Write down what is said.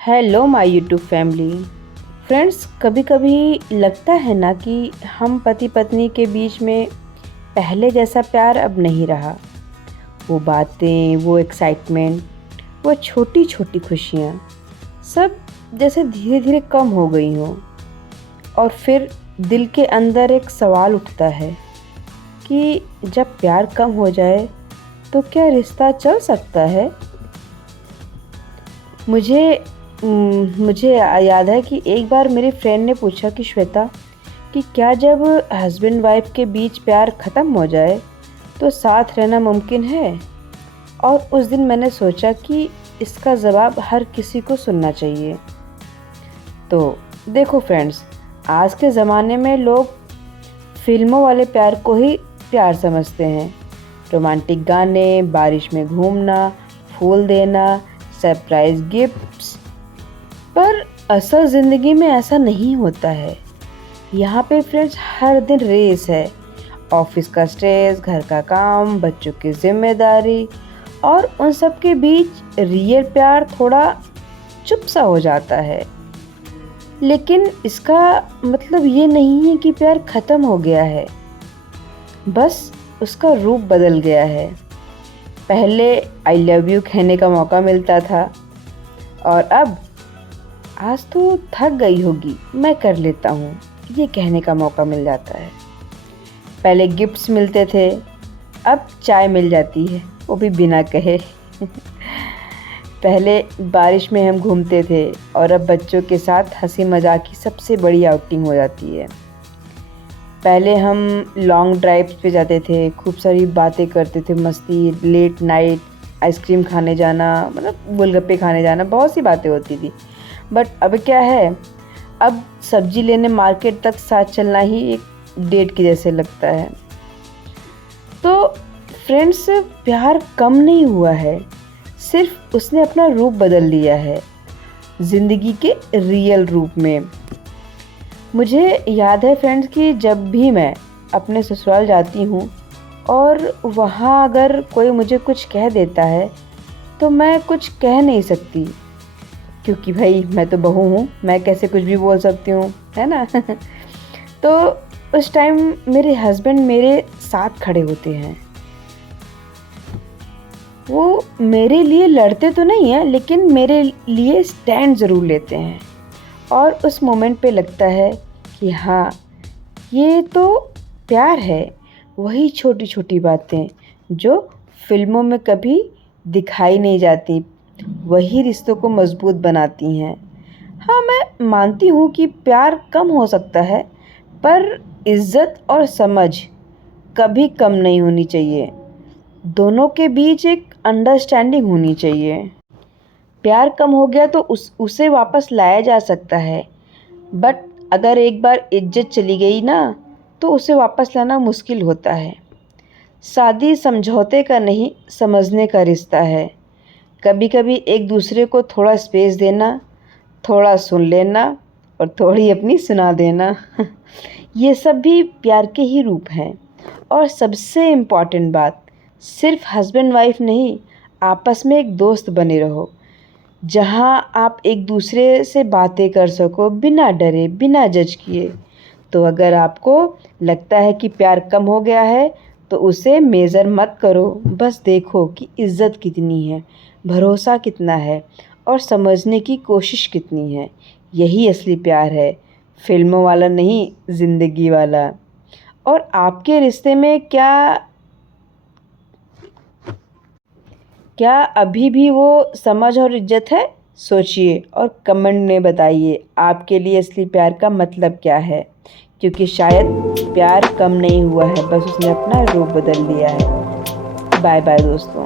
Hello my YouTube family. Friends, कभी कभी लगता है ना कि हम पति पत्नी के बीच में पहले जैसा प्यार अब नहीं रहा। वो बातें, वो एक्साइटमेंट, वो छोटी छोटी खुशियाँ सब जैसे धीरे धीरे कम हो गई हों। और फिर दिल के अंदर एक सवाल उठता है कि जब प्यार कम हो जाए तो क्या रिश्ता चल सकता है। मुझे मुझे याद है कि एक बार मेरी फ्रेंड ने पूछा कि श्वेता, कि क्या जब हस्बैंड वाइफ के बीच प्यार ख़त्म हो जाए तो साथ रहना मुमकिन है। और उस दिन मैंने सोचा कि इसका जवाब हर किसी को सुनना चाहिए। तो देखो फ्रेंड्स, आज के ज़माने में लोग फिल्मों वाले प्यार को ही प्यार समझते हैं। रोमांटिक गाने, बारिश में घूमना, फूल देना, सरप्राइज गिफ्ट्स। पर असल ज़िंदगी में ऐसा नहीं होता है। यहाँ पे फ्रेंड्स हर दिन रेस है। ऑफिस का स्ट्रेस, घर का काम, बच्चों की जिम्मेदारी, और उन सब के बीच रियल प्यार थोड़ा चुप सा हो जाता है। लेकिन इसका मतलब ये नहीं है कि प्यार ख़त्म हो गया है, बस उसका रूप बदल गया है। पहले आई लव यू कहने का मौका मिलता था, और अब आज तो थक गई होगी, मैं कर लेता हूँ, ये कहने का मौका मिल जाता है। पहले गिफ्ट्स मिलते थे, अब चाय मिल जाती है, वो भी बिना कहे। पहले बारिश में हम घूमते थे, और अब बच्चों के साथ हंसी मजाक की सबसे बड़ी आउटिंग हो जाती है। पहले हम लॉन्ग ड्राइव्स पे जाते थे, खूब सारी बातें करते थे, मस्ती, लेट नाइट आइसक्रीम खाने जाना, मतलब गोलगप्पे खाने जाना, बहुत सी बातें होती थी। बट अब क्या है, अब सब्जी लेने मार्केट तक साथ चलना ही एक डेट की जैसे लगता है। तो फ्रेंड्स, प्यार कम नहीं हुआ है, सिर्फ उसने अपना रूप बदल लिया है, ज़िंदगी के रियल रूप में। मुझे याद है फ्रेंड्स कि जब भी मैं अपने ससुराल जाती हूँ और वहाँ अगर कोई मुझे कुछ कह देता है तो मैं कुछ कह नहीं सकती, क्योंकि भाई मैं तो बहू हूँ, मैं कैसे कुछ भी बोल सकती हूँ, है ना। तो उस टाइम मेरे हस्बैंड मेरे साथ खड़े होते हैं। वो मेरे लिए लड़ते तो नहीं हैं, लेकिन मेरे लिए स्टैंड ज़रूर लेते हैं। और उस मोमेंट पे लगता है कि हाँ, ये तो प्यार है। वही छोटी छोटी बातें जो फिल्मों में कभी दिखाई नहीं जाती, वही रिश्तों को मजबूत बनाती हैं। हाँ, मैं मानती हूँ कि प्यार कम हो सकता है, पर इज्जत और समझ कभी कम नहीं होनी चाहिए। दोनों के बीच एक अंडरस्टैंडिंग होनी चाहिए। प्यार कम हो गया तो उसे वापस लाया जा सकता है, बट अगर एक बार इज्जत चली गई ना, तो उसे वापस लाना मुश्किल होता है। शादी समझौते का नहीं, समझने का रिश्ता है। कभी कभी एक दूसरे को थोड़ा स्पेस देना, थोड़ा सुन लेना, और थोड़ी अपनी सुना देना। ये सब भी प्यार के ही रूप हैं। और सबसे इम्पॉर्टेंट बात, सिर्फ हस्बैंड वाइफ नहीं, आपस में एक दोस्त बने रहो, जहाँ आप एक दूसरे से बातें कर सको बिना डरे, बिना जज किए। तो अगर आपको लगता है कि प्यार कम हो गया है तो उसे मेज़र मत करो, बस देखो कि इज़्ज़त कितनी है, भरोसा कितना है, और समझने की कोशिश कितनी है। यही असली प्यार है, फिल्मों वाला नहीं, ज़िंदगी वाला। और आपके रिश्ते में क्या क्या अभी भी वो समझ और इज्जत है? सोचिए और कमेंट में बताइए आपके लिए असली प्यार का मतलब क्या है। क्योंकि शायद प्यार कम नहीं हुआ है, बस उसने अपना रूप बदल लिया है। बाय बाय दोस्तों।